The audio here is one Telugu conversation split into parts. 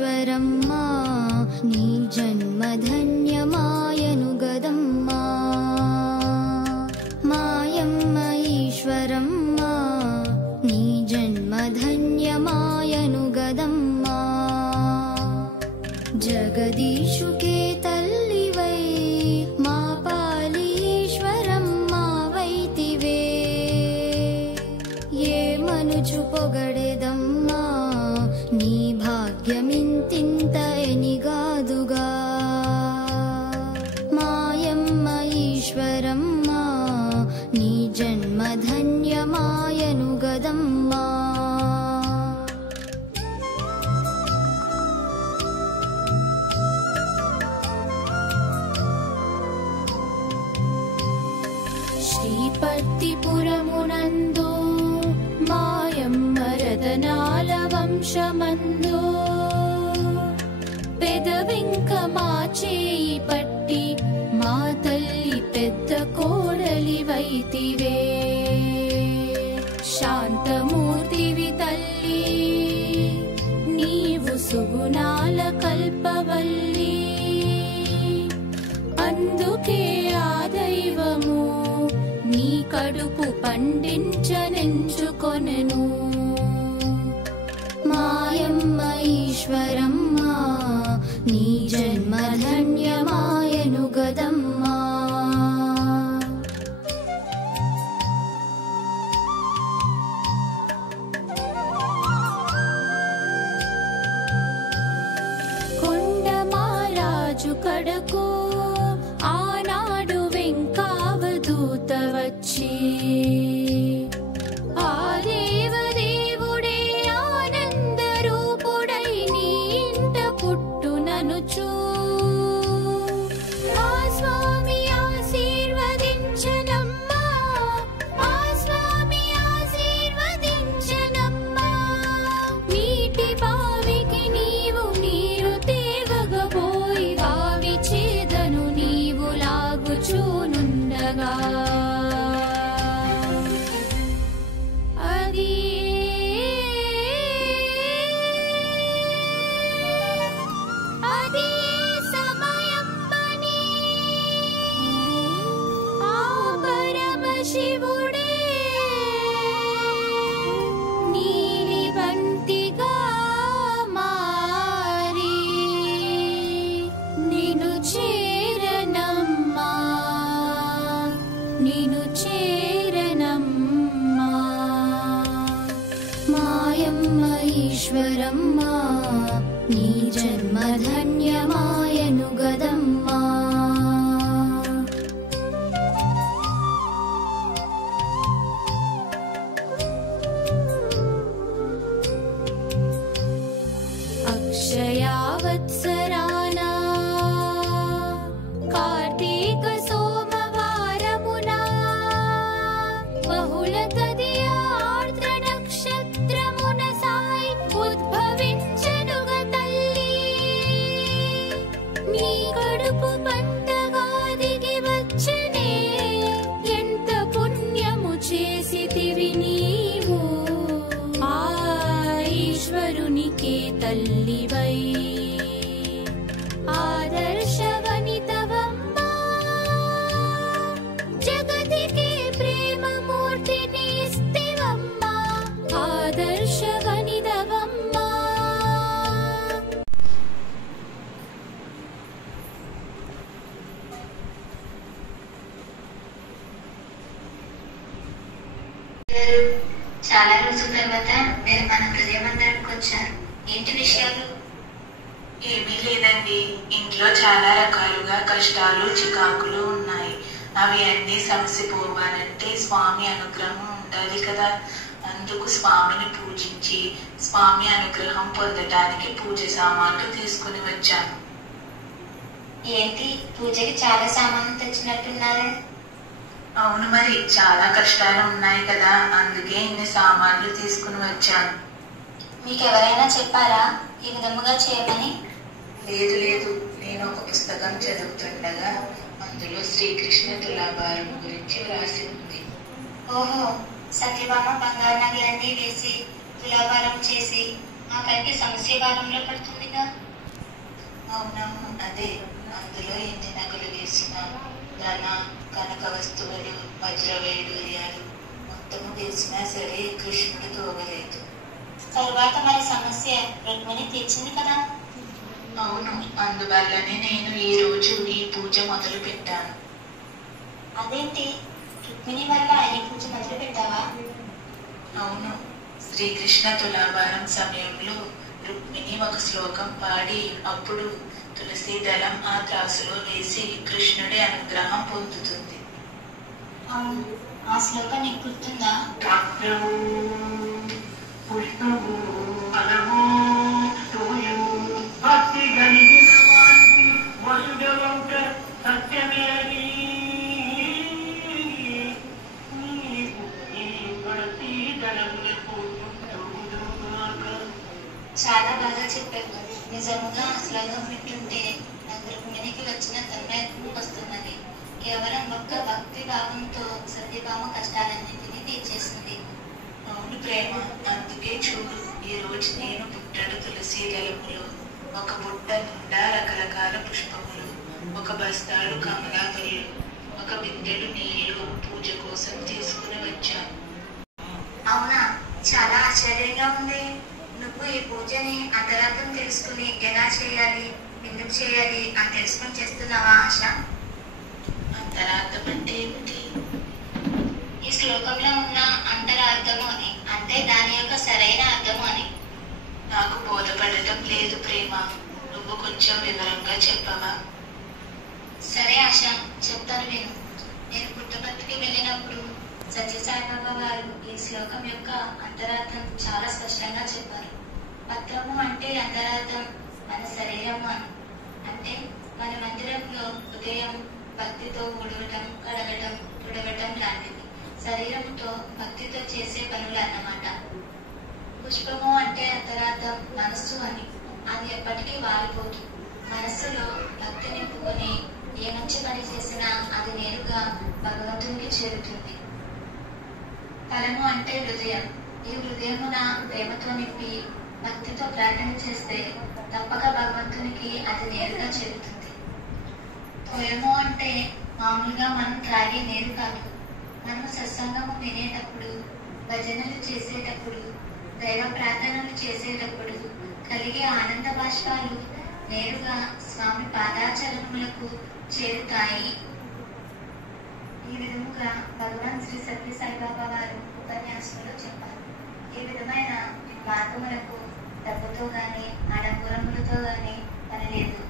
ఈశ్వరమ్మా నీ జన్మ ధన్యమాయను గదమ్మా మాయమ్మ ఈశ్వరమ్మా నీ జన్మ ధన్యమాయను గదమ్మా జగదీశుకే తల్లివై మా పాలి ఈశ్వరమ్మా వైతివే ఏ మనుచు పొగడెదమ్మా నీ భాగ్యమింతింత ఎనిగాదుగా మాయమ్మ ఈశ్వరమ్మా నీ జన్మ ధన్యమాయను గదమ్మా శ్రీపత్తిపురమునందు మాయమ్మ రతనాల వంశమందు పెదవింక మా చేయి పట్టి మా తల్లి పెద్ద కోడలి వైతివే శాంతమూర్తివి తల్లి నీవు సుగుణాల కల్పవల్లి అందుకే ఆ దైవము నీ కడుపు పండించనెంచుకొనెను మాయమ్మ ఈశ్వరమ్మా నీ జన్మ ధన్యమాయను గదమ్మా కొండమారాజు కడకు ఆనాడు వెంకావదూత వచ్చి ఆ దేవదేవుడే ఆనంద రూపుడై నీ ఇంట పుట్టుననుచు ఆ స్వామి ఆశీర్వదించనమ్మా ఆ స్వామి ఆశీర్వదించనమ్మా నీటి బావికి నీవు నీరు తేవగబోయి బావి చేదను నీవు లాగుచూనుండగా అది సమయంబని ఆ పరమశివుడే నీలివంతిగా మారి నిన్ను చేరనమ్మా నిన్ను చేరనమ్మా మాయమ్మ ఈశ్వరమ్మా నీ జన్మ ధన్యమాయను గదమ్మా అక్షయావత్సరాన కార్తీక సోమవారమున బహుళ తదియ ఆర్ద్ర నక్షత్రమున సాయి ఉద్భవించెనుగ తల్లి నీ కడుపు పంటగా దిగి వచ్చనే ఎంత పుణ్యము చేసితివి నీవు ఆ ఈశ్వరునికే తల్లివై ఆదర్శవనితవమ్మా జగతికే ప్రేమమూర్తిని ఇస్తివమ్మా ఆదర్శవనితవమ్మా చాలా రోజుల తర్వాత మీరు మన హృదయ మందిరానికి వచ్చారు. ఏంటి విషయాలు? ఏమీ లేదండి. ఇంట్లో చాలా రకాలుగా కష్టాలు చికాకులు ఉన్నాయి. అవి అన్నీ సమసిపోవాలంటే స్వామి అనుగ్రహం ఉండాలి కదా. అందుకు స్వామిని పూజించి స్వామి అనుగ్రహం పొందటానికి పూజ సామాన్లు తీసుకుని వచ్చాను. ఏంటి పూజకి చాలా సామాన్లు తెచ్చినట్టున్నారే? అవును, మరి చాలా కష్టాలు ఉన్నాయి కదా, అందుకే ఇన్ని సామాన్లు తీసుకుని వచ్చాను. మీకెవరైనా చెప్పారా ఈ విధముగా చేయమని? లేదు లేదు, నేను ఒక పుస్తకం చదువుతుండగా అందులో శ్రీకృష్ణ తులాభారం గురించి వ్రాసి ఉంది. ఓహో, సత్యభామ బంగారు నగలన్నీ వేసి తులాభారం చేసి ఆ కంటి సమస్య భారంలో పడుతుందిగా. అవునవును, అదే. అందులో ఎన్ని నగలు వేసిన ధన కనక వస్తువులు వజ్ర వైడూర్యాలు మొత్తము వేసినా సరే కృష్ణుడు తోగలేదు. తరువాత మరి సమస్య రుక్మిణి తీర్చింది కదా. అవును, అందువల్లనే నేను ఈ రోజు ఈ పూజ మొదలు పెట్టాను. అదేంటి, రుక్మిణి వల్ల ఈ పూజ మొదలు పెట్టావా? అవును, శ్రీకృష్ణ తులాభారం సమయంలో రుక్మిణి ఒక శ్లోకం పాడి అప్పుడు తులసి దళం ఆ త్రాసులో వేసి కృష్ణుడి అనుగ్రహం పొందుతుంది. అవును, ఆ శ్లోకం నీకు గుర్తుందా? పుష్పము ఫలము తోయము భక్తి కలిగిన వారికి వసుడవంక సత్యమేని చాలా బాగా చెప్పారు. నిజముగా ఆ శ్లోకం వింటుంటే నాకు రుక్మిణికి వచ్చిన తన్మయత్వం వస్తున్నది. కేవలం ఒక్క భక్తి భావంతో సత్యభామ కష్టాలన్నింటినీ తీర్చేసింది. అవును ప్రేమ, అందుకే చూడు, ఈ రోజు నేను పుట్టడు తులసి దళములు, ఒక బుట్ట నిండా రకరకాల పుష్పములు, ఒక బస్తాడు కమలాపరులు, ఒక బిందెడు నీళ్లు పూజ కోసం తీసుకుని వచ్చాను. అవునా, చాలా ఆశ్చర్యంగా ఉంది. నువ్వు ఈ పూజని అంతరార్థం తెలుసుకుని ఎలా చేయాలి, ఎందుకు చేయాలి అని తెలుసుకుని చేస్తున్నావా ఆశ? అంతరార్థం అంటే ఏమిటి? ఈ శ్లోకంలో ఉన్న అంతరార్థము అని, అంటే దాని యొక్క సరైన అర్థము అని. నాకు బోధపడటం లేదు ప్రేమ, నువ్వు కొంచెం వివరంగా చెప్పవా? సరే ఆశ, చెప్తాను విను. నేను పుట్టపర్తికి వెళ్ళినప్పుడు సత్యసాయిబాబా గారు ఈ శ్లోకం యొక్క అంతరార్థం చాలా స్పష్టంగా చెప్పారు. పత్రము అంటే అంతరార్థం మన శరీరము అని. అంటే మన మందిరంలో ఉదయం భక్తితో ఉడవటం, కడగటం, తుడవటం లాంటిది శరీరంతో భక్తితో చేసే పనులు అన్నమాట. పుష్పము అంటే అంతరార్థం మనస్సు అని. అది ఎప్పటికీ వాలిపోదు. మనస్సులో భక్తి నింపుకొని ఏ మంచి పని చేసినా అది నేరుగా భగవంతునికి చేరుతుంది. ఫలము అంటే హృదయం. ఈ హృదయమున ప్రేమతో నింపి భక్తితో ప్రార్థన చేస్తే తప్పక భగవంతునికి అది నేరుగా చేరుతుంది. తోయము అంటే మామూలుగా మనం త్రాగే నీరు కాదు. మనం సత్సంగము వినేటప్పుడు, భజనలు చేసేటప్పుడు, దైవ ప్రార్థనలు చేసేటప్పుడు కలిగే ఆనంద బాష్పాలు నేరుగా స్వామి పాదాచరణములకు చేరుతాయి. ఈ విధముగా భగవాన్ శ్రీ సత్య సాయిబాబా వారు ఉపన్యాసంలో చెప్పారు. ఈ విధమైన మార్గములకు డబ్బుతో గాని ఆడంబరములతో గాని పని లేదు.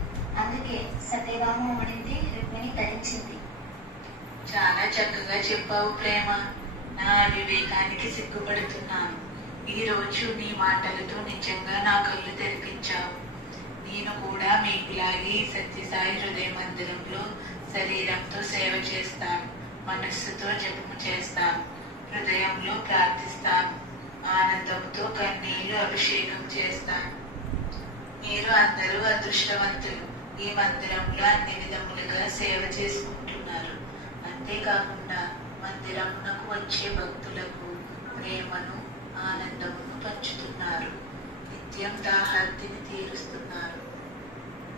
అందుకే సత్యభామ ఉడితే రుక్మిణి ధరించింది. చాలా చక్కగా చెప్పావు ప్రేమ, నా వివేకానికి సిగ్గుపడుతున్నాను. ఈ రోజు నీ మాటలతో నిజంగా నా కళ్ళు తెరిపించావు. నేను కూడా మీకులాగే సత్యసాయి హృదయ మందిరంలో శరీరంతో సేవ చేస్తాను, మనస్సుతో జపము చేస్తాను, హృదయంలో ప్రార్థిస్తాను, ఆనందంతో కన్నీళ్లు అభిషేకం చేస్తాను. మీరు అందరూ అదృష్టవంతులు. ఈ మందిరంలో అన్ని విధములుగా సేవ చేసుకుంటున్నారు. అంతేకాకుండా మందిరమునకు వచ్చే భక్తులకు ప్రేమను, ఆనందమును పంచుతున్నారు. నిత్యం దాహార్తిని తీరుస్తున్నారు.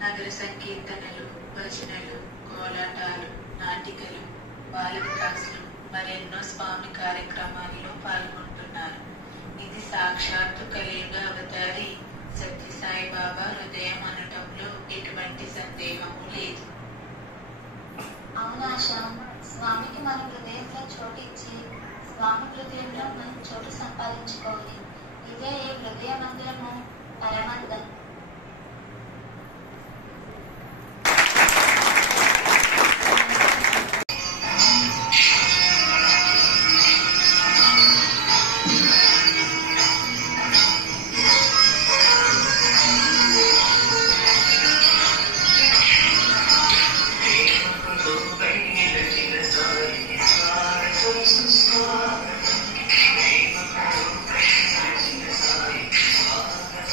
నగర సంకీర్తనలు, భజనలు, కోలాటాలు, నాటికలు, బాల వికాసులు మరెన్నో స్వామి కార్యక్రమాల్లో పాల్గొంటున్నారు. ఇది సాక్షాత్తు కలియుగ అవతారి సత్యసాయి బాబా హృదయం అనటంలో ఎటువంటి సందేహము లేదు. అవునాశ, స్వామికి మన హృదయంలో చోటు ఇచ్చి స్వామి హృదయంలో మనం చోటు సంపాదించుకోవాలి. ఇదే ఈ హృదయ మందిరము పరమార్థం.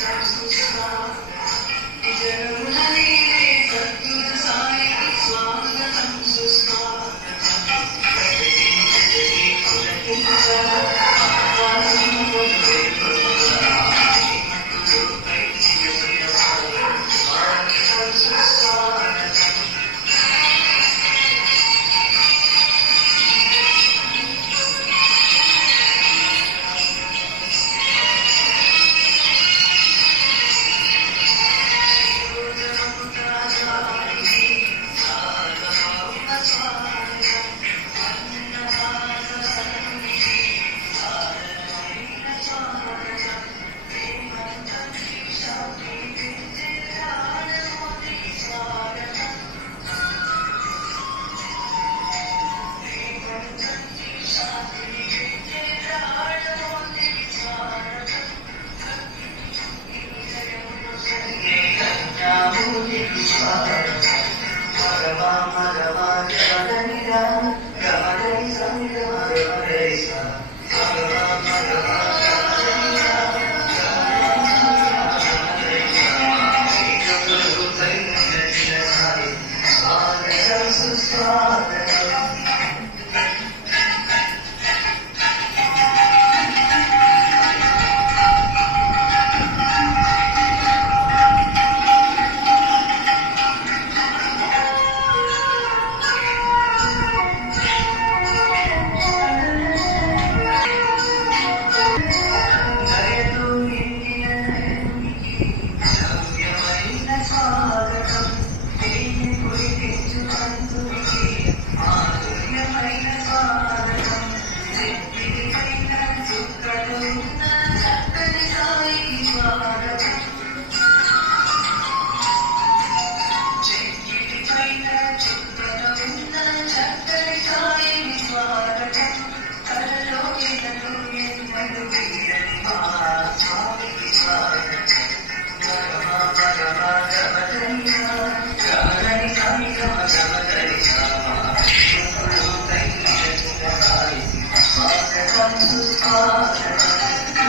Thank you.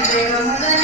జగముల